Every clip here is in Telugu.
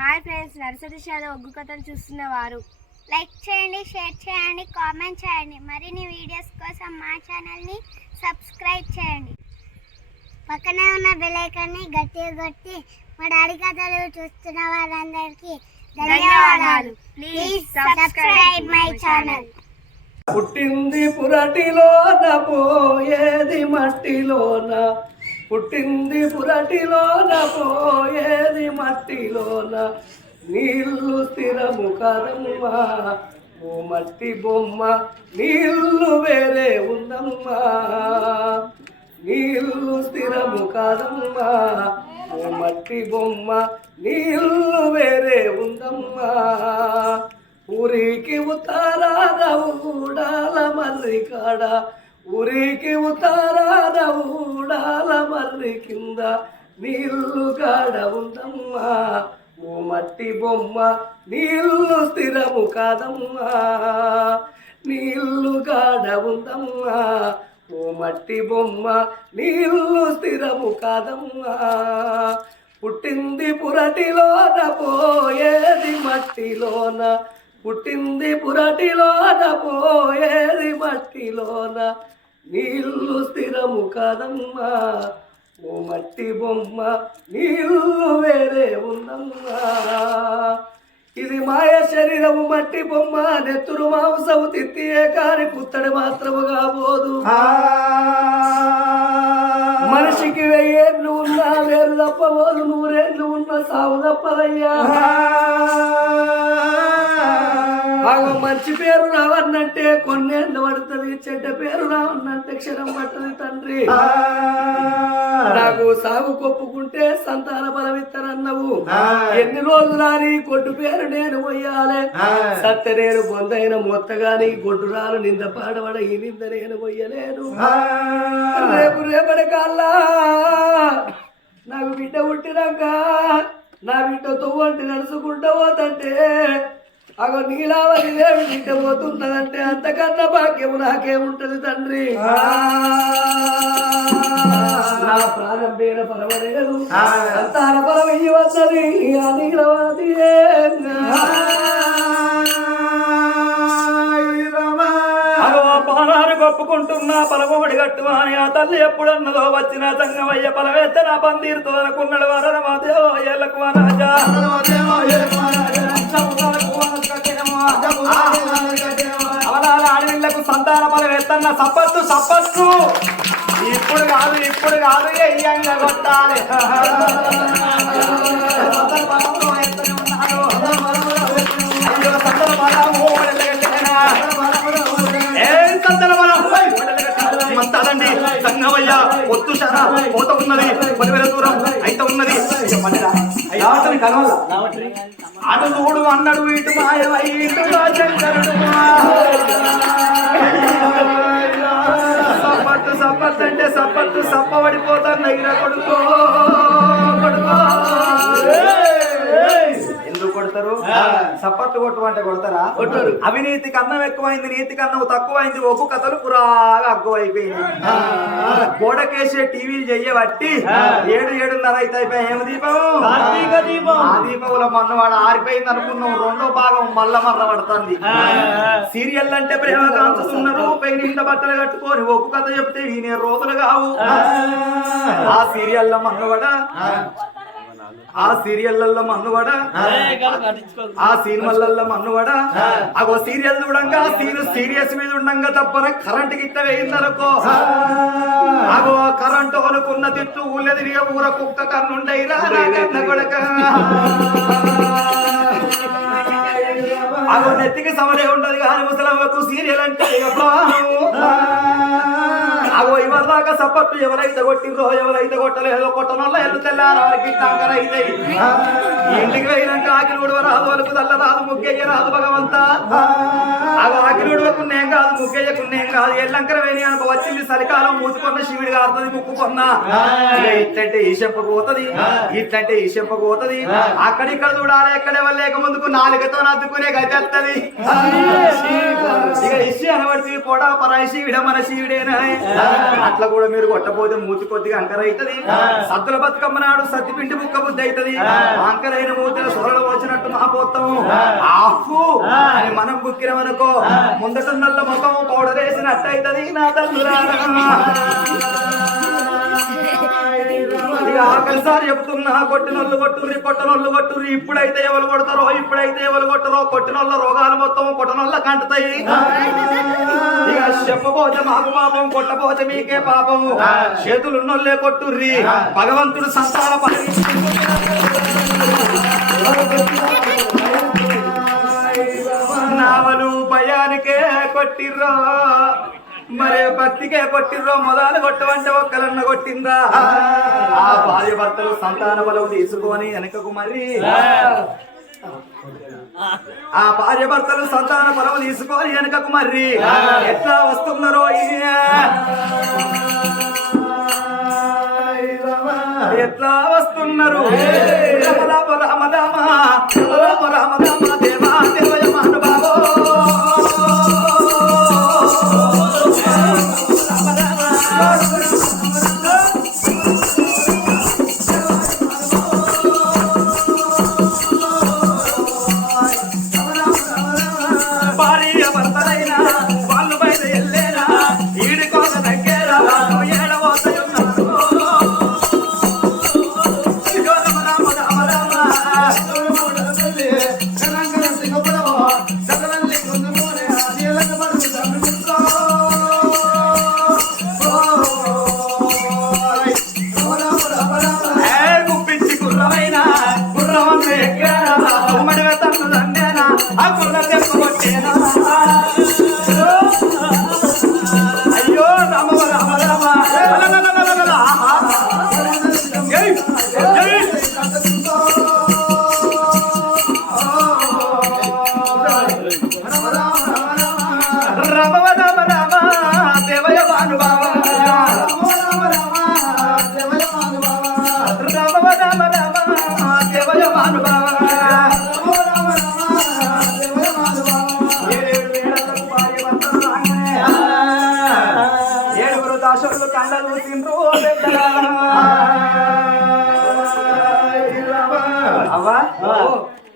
హాయ్ ఫ్రెండ్స్ నర్సరీ షాలో ఒగ్గు కథలు చూస్తున్న వారు. లైక్ చేయండి షేర్ చేయండి కామెంట్ చేయండి. మరిన్ని వీడియోస్ కోసం మా ఛానల్ని సబ్స్క్రైబ్ చేయండి. పక్కనే ఉన్న బెల్ ఐకాన్ని గట్టిగా కొట్టి మా డాడీ కథలు చూస్తున్న వారందరికీ ధన్యవాదాలు. ప్లీజ్ సబ్స్క్రైబ్ మై ఛానల్ పుట్టింది పురటిలోన పోయేది మట్టిలోన. పుట్టింది పురటిలోన పోయేది మట్టిలోన. నీళ్ళు స్థిరము కదమ్మా ఓ మట్టి బొమ్మ నీళ్ళు వేరే ఉందమ్మా. నీళ్ళు స్థిరము కాదమ్మా ఓ మట్టి బొమ్మ నీళ్ళు వేరే ఉందమ్మా. ఊరికి ఉతారాన ఊడాల మర్రి కాడ ఊరికి ఉతారాద ఊడాల మర్రి కింద నీళ్ళు కాడ ఉందమ్మా. ఓ మట్టి బొమ్మ నీళ్ళు స్థిరము కాదమ్మా. నీళ్ళు కాడ ఉందమ్మా. ఓ మట్టి బొమ్మ నీళ్ళు స్థిరము కాదమ్మా. పుట్టింది పురటిలోన పోయేది మట్టిలోన. పుట్టింది పురటిలోన పోయేది మట్టిలోన. నీళ్ళు స్థిరము కాదమ్మా ఓ మట్టి బొమ్మ నీళ్ళు వేరే ఉందమ్మా ఇది మాయ శరీరము మట్టి బొమ్మ నెత్తురు మాంసము తిత్తియే కాని పుత్తడి మాత్రము కాబోదు మనిషికి వెయ్యేళ్ళు ఉన్నా వేరు తప్పబోదు నూరేళ్ళు ఉన్న సాగు తప్పదయ్యా. ఆగో మంచి పేరు రావన్నంటే కొన్నేళ్ళు పడుతుంది చెడ్డ పేరు రావన్నంటే క్షణం పట్టదు తండ్రి. నాకు సాగు కొప్పుకుంటే సంతాన బలం ఇస్తానన్నావు. ఎన్ని రోజులు నీ కొట్టు పేరు నేను పోయాలి? సత్య నేను బొందైన మొత్తగాని గొడ్డు రాను నింద పాడబడ ఈ నింద నేను పోయలేను. రేపు రేపటి కల్లా నాకు బిడ్డ పుట్టినాక నా బిడ్డతో వంటి నడుచుకుంటూ పోతంటే అగో నీలావరి దేవి బిడ్డ పోతున్నదంటే అంతకన్నా భాగ్యము నాకేముంటది తండ్రి? నా ప్రాణం పేర పరవలేదు ఆ. నీలవతి కొప్పుకుంటున్నా పలమొడి గట్టు అని ఆ తల్లి ఎప్పుడన్నదో వచ్చిన సంగమయ్య పలవేత్త నా పందిరుతో అనుకున్నాడు వరణ మాదేవ ఏళ్ళకు రాజా అవలాల ఆడవిళ్ళకు సంతాన పలవేత్తన్న సప్పత్తు సప్పత్తు ఇప్పుడు కాదు ఇప్పుడు కాదు ఎయ్యంగా కొట్టాలి. అయ్యో సంగమయ్య ఒత్తు పోత ఉన్నది పదివేల దూరం అయితే ఉన్నది. అటు చూడు అన్నడు ఇటు మాయమై ఇటు శంకరుడు సప్పట్టు సప్పట్టు అంటే సప్పట్టు సప్పబడిపోతాను నగిన కొడుకో కొడుకో. కొడతారు? సప్పట్లు కొట్టు అంటే కొడతారా? కొట్టరు. అవినీతి కన్నం ఎక్కువైంది నీతి కన్నం తక్కువైంది ఒగ్గు కథలు పురాగా అగ్గువైపోయింది గోడకేసే టీవీలు చెయ్యబట్టి ఏడు ఏడున్నర అయితే అయిపోయి ఏమి దీపం? ఆ దీపంలో మన్నవాడు ఆరిపోయింది అనుకున్నాం. రెండో భాగం మల్ల మర్ర పడుతుంది. సీరియల్ అంటే ప్రేమ కాంచుతున్నారు పై నిండా బట్టలు కట్టుకొని ఒగ్గు కథ చెప్తే వినే రోజులు కావు. ఆ. సీరియల్లో మన్నవాడ? ఆ సీరియళ్ళలో మన్నువడ ఆ సినిమాలలో మన్నువడ అగో సీరియల్ చూడంగా సీన్ సీరియస్ మీద ఉండంగా తప్పన కరెంట్ గిట్ట వేయిందనుకో. అగో కరెంటు అనుకున్న తిట్టు ఊళ్ళ తిరిగే ఊర కుక్క కన్నుండైరా నా కన్న కొడక. అగో నెత్తికి సమరే ఉంటది కానీ ముసలమ్మకు సీరియల్ అంటే ప్రాణము అగో ఇవాళ దాకా ఎవరైతే కొట్టిండ్రో ఎవరైతే కొట్టలేదో కొట్టనోళ్ళ ఎల్లు తెల్లారానికి టాంకర్ ఇంటికి వెళ్ళినాక ఆకిలి ఉడవ రాదు వరకు తల్ల రాదు ముగ్గయ్య రాదు భగవంత. అగో ఆకిలి ఉడవకున్నేం కాదు ముగ్గయ్యకున్నేం కాదు. ఎల్లంకర వేణి అనుకో వచ్చింది చలికాలం మూసుకున్న శివుడి కారుతుంది ముక్కుకున్న ఇక ఇట్లంటే ఈ చెప్పకపోతుంది పోతది ఇట్లంటే ఈ చెప్పకపోతుంది అక్కడిక్కడ చూడాలి ఎక్కడే లేక ముందుకు నాలుగతో నద్దుకునే గతెత్తది ఇక ఇసి అనబడి పోడా పరాయి విడ మన శివుడేనా? అట్లా కూడా మీరు కొట్టపోతే మూతి కొద్దిగా అంకర అవుతుంది. సద్దుల బతుకమ్మ నాడు సత్తిపిండి ముక్క బుద్ధి అవుతుంది. అంకరైన మూతిన సొరల పోతాము ఆఫు! అని మనం బుక్కినమనుకో ముందట నల్ల ముఖం పౌడర్ వేసినట్టయితది నా తల్లులారా. ఆకలి సార్ చెప్తున్నా కొట్టినోళ్ళు కొట్టుర్రి కొట్టనోళ్ళు కొట్టుర్రి. ఇప్పుడైతే ఎవరు కొడతారో ఇప్పుడైతే ఎవరు కొట్టరో కొట్టినోళ్ళ రోగాలు మొత్తం కొట్టనోళ్ళ కంటుతాయి. ఇక చెప్పబోతే మాకు పాపం కొట్టబోతే మీకే పాపం. చేతులున్నోళ్ళే కొట్టుర్రి. భగవంతుడు సంతాన పదవి నావలు భయానికే కొట్టిర్రా. మరే భక్తికే కొట్టిర్రో మొదలు కొట్టవంటే ఒక్కలన్న కొట్టిందా ఆ భార్య భర్తలు సంతాన బలం తీసుకొని వెనకకు మరి. ఆ భార్య భర్తలు సంతాన బలం తీసుకొని వెనకకు మరి. ఎట్లా వస్తున్నారో ఎట్లా వస్తున్నారు? రామ.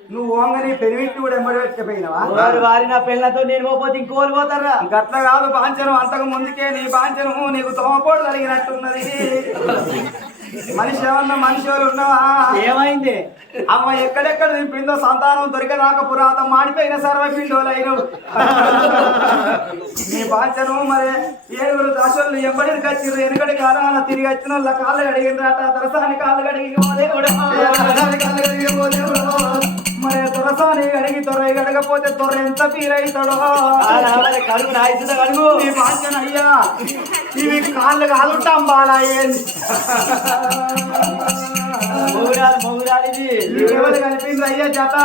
నువ్వు ఓంగని పెరిమిట్టి కూడా ఎంబడి పెట్టకపోయినావా వారి నా పిల్లలతో నేను పోతే ఇంకోరు పోతారా? గట్ల కాదు బాంచను. అంతకు ముందుకే నీ బాంచను. నీకు తోమపోటు కలిగినట్టున్నది. మనిషి ఏమన్నా మనిషి ఎవరు ఉన్నావా? ఏమైంది? అమ్మ ఎక్కడెక్కడ దింపిందో సంతానం దొరికేదాకా పురాతం మాడిపోయిన సర్వపిండోలైన నీ బాంచను మరి ఏడుగురు దాసులు ఎంబడి కచ్చిర్రు వెనకటి కాలం తిరిగి వచ్చిన వాళ్ళ కాళ్ళు కడిగినరాట దరసాని కాళ్ళు కడిగి మరి దొరసాని కడిగి తొర్ర కడగపోతే తొర్ర ఎంత పీరైతాడో కడుగు నాయసిన కడుగు. నీ ఇవి కాళ్ళు కాదుంటాం బాలా ఏంది మొగురాలు మొగురాలు ఇది ఎవరు కనిపింది అయ్యా జత.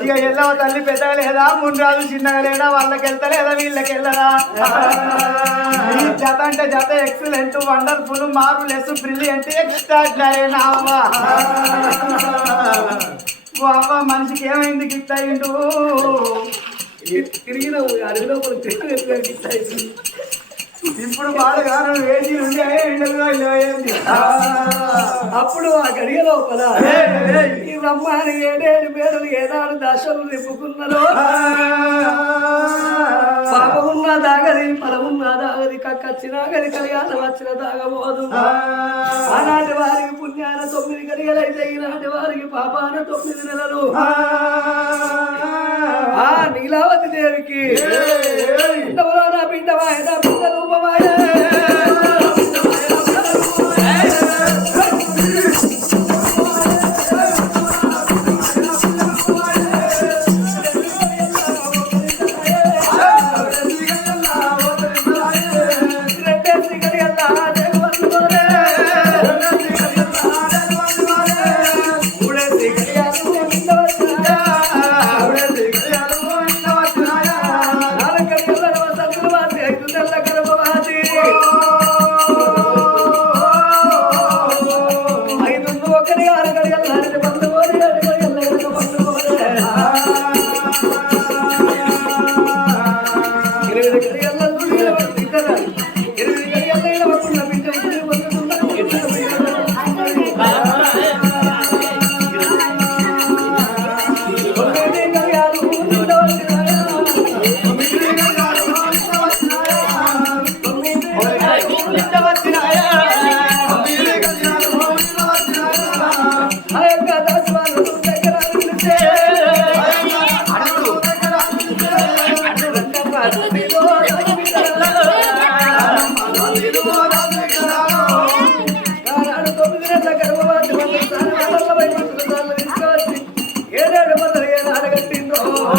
ఇక ఎల్లవ తల్లి పెద్దగా లేదా ముండ్రాలు చిన్నగా లేదా వాళ్ళకి వెళ్తలేదా వీళ్ళకి వెళ్ళదా ఈ జత అంటే జత excellent wonderful marvellous brilliant extraordinary నా ఏమైంది తిరిగిన అడవిలో మనం తిరిగి ఇప్పుడు బాధగా నువ్వు వేసి అయ్యింది అప్పుడు ఆ గడియ లోపల ఈ బ్రహ్మాని ఏడేడు పేరులు ఏనాడు దశలు నింపుకున్నారో పాపమున్న దాగది ఫలమున్న దాగది కక్కచ్చిన గది కళ్యాణ వచ్చిన దాగబోదు ఆనాటి వారికి పుణ్యాన తొమ్మిది గడియలైతే ఈనాటి వారికి పాపాన తొమ్మిది నెలలు. ఆ. నీలావతి దేవికి పిండములో నా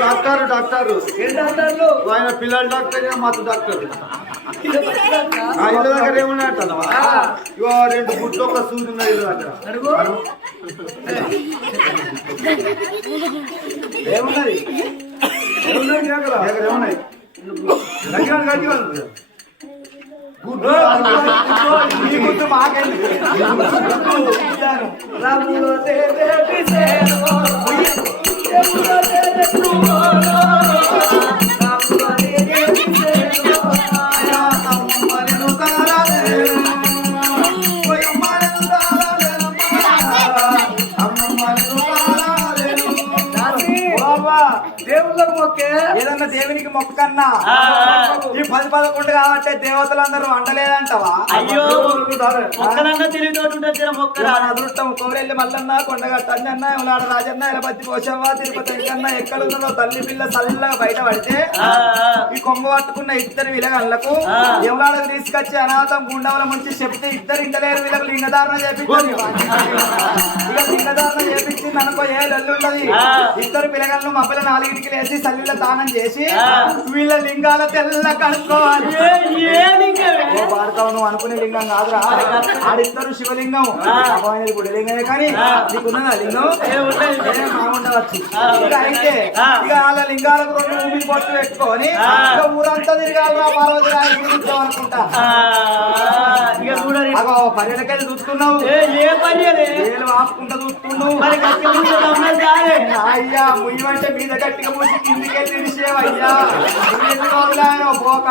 డాక్టర్ డాక్టర్ ఆయన పిల్లల డాక్టర్ మాకు డాక్టర్. ఇల్లు దగ్గర ఏమన్నాట ఇవో రెండు గుడ్లు ఒక సూది ఉన్నాయి ఇల్లు దగ్గర. ఏమున్నది ఏమున్నాయి? ఏమున్నాయి? గుర్తు మాకండి రములో దేవి దేవుళ్ళకు మొక్కే ఏదన్నా దేవునికి మొక్క కన్నా ఈ పది పదకొండు కాబట్టి దేవతలందరూ వండలేదంటవా అయ్యో. మొక్కలన్నా మొక్కలు. అదృష్టం కోరెల్లి మల్లన్న కొండగట్ట అన్న రాజన్న ఎలపతి పోషవ్వ తిరుపతి వెంకన్న ఎక్కడున్నదో తల్లి పిల్ల చల్లగా బయట పడితే ఈ కొంగ పట్టుకున్న ఇద్దరు విలగళ్ళకు ఎవలాడకు తీసుకొచ్చి అనాథం గుండవల ముంచి చెప్తే ఇద్దరు ఇంటలేరు వీళ్ళకి లింగధారణ చేపించారు ఇక లింగధారణ చేపించి మనకు ఏ లల్లు ఉండదు ఇద్దరు పిల్లగాళ్ళు మబ్బల నాలుగింటికి లేచి చల్లిలో దానం చేసి వీళ్ళ లింగాల తెల్ల కనుక్కోవాలి. ఓ భార్గవ నువ్వు అనుకునే లింగం కాదురా. ఆడిద్దరు శివలింగం. అమ్మాయి గుడిలింగమే కానీ నీకున్నదా లింగం? ఇక అయితే ఇక వాళ్ళ లింగాలకు రెండు భూమి పొట్టు పెట్టుకొని ఇక ఊరంతా తిరగాలరా పార్వతి రాయి గురించాం అనుకుంటా. పర్యటకెళ్ళి చూస్తున్నావు. ఏ? ఏలు ఆపుకుంటా చూస్తున్నావు. అయ్యా ముయ్యమంటే మీద గట్టిగా పూసి కిందికెళ్ళి దేవయ్యా ఎందుకు పోక.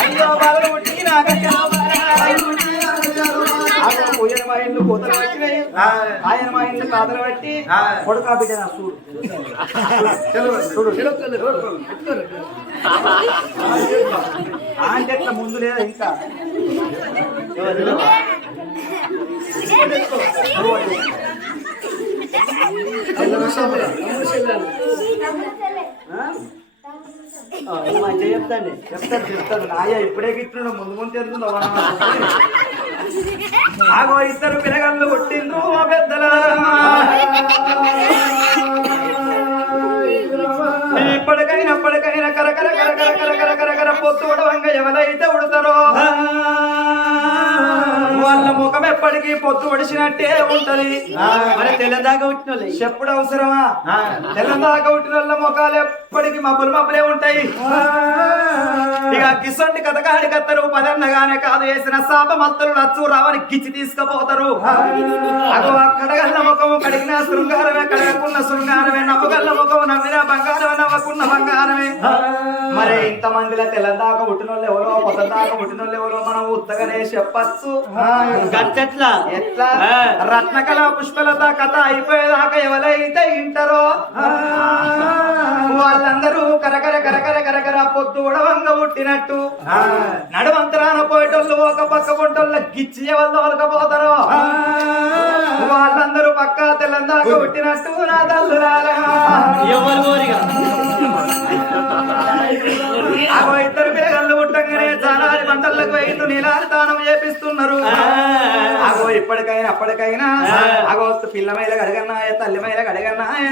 అయ్యో బాగా నాకు అయ్యో పోయిన మా ఇల్లు పోతాను ఆయన మా ఇంట్లో కాతలు పట్టి కొడుకా బిడ్డ నా చూడు అంటే ఎట్లా ముందు లేదా ఇంకా? చెప్తాండి. చెప్తాను చెప్తాను నాయ ఇప్పుడే గిట్టుడు ముందు ముందు తెలుస్తుందో ఆగో ఇద్దరు పిల్లగళ్ళు కొట్టిండ్రు ఓ పెద్దల ఇప్పటికైనా ఇప్పటికైనా కరకర కరకర కరకర కరకర పొత్తు ఉడవంగా ఎవరైతే ఉడతారో వాళ్ళ ముఖం ఎప్పటికీ పొత్తు ఒడిచినట్టే ఉంటది. మరి తెల్లదాకా ఉట్టిన చెప్పుడు అవసరమా? తెల్లదాకా ఉట్టిన వాళ్ళ ముఖాలు ఎప్పటికీ మబ్బులు మబ్బులే ఉంటాయి. కిసొంటి కథకాడి కత్తరు పదన్నగానే కాదు వేసిన శాప మత్తలు నచ్చు రావని గిచ్చి తీసుకుపోతారు. అగో కడగల్ల ముఖము కడిగిన శృంగారమే కడగకున్న శృంగారమే నవ్వగల్ల ముఖము నవ్విన బంగారమే నవ్వకున్న బంగారమే. మరి ఇంత మందిలో తెలంగాణ పుట్టినోళ్ళు ఎవరో కొత్త దాకా పుట్టినోళ్ళు ఎవరో మనం ఉత్తగానే చెప్పచ్చు. గట్టెట్లా ఎట్లా? ఆ. రత్నకళ పుష్పలత కథ అయిపోయేదాకా ఎవరైతే ఇంటారో వాళ్ళందరూ కరకర కరకర కరకర పొద్దు ఉడవంగ పుట్టినట్టు నడువంతరాన పోయేటోళ్ళు ఒక పక్క పొంటోళ్ళ గిచ్చి ఎవరు వలకపోతారో. వాళ్ళందరూ పక్క తెలంగాణ పుట్టినట్టు నా తల్లురారా అగో ఇద్దరు పిల్లగాళ్ళు పుట్టంగానే చాలాది పంటలకు వేయిండు నీలాలు దానం చేపిస్తున్నారు. అగో ఇప్పటికైనా అప్పటికైనా అగో పిల్ల మీద గడగన్నాయ తల్లి మీద గడగన్నాయ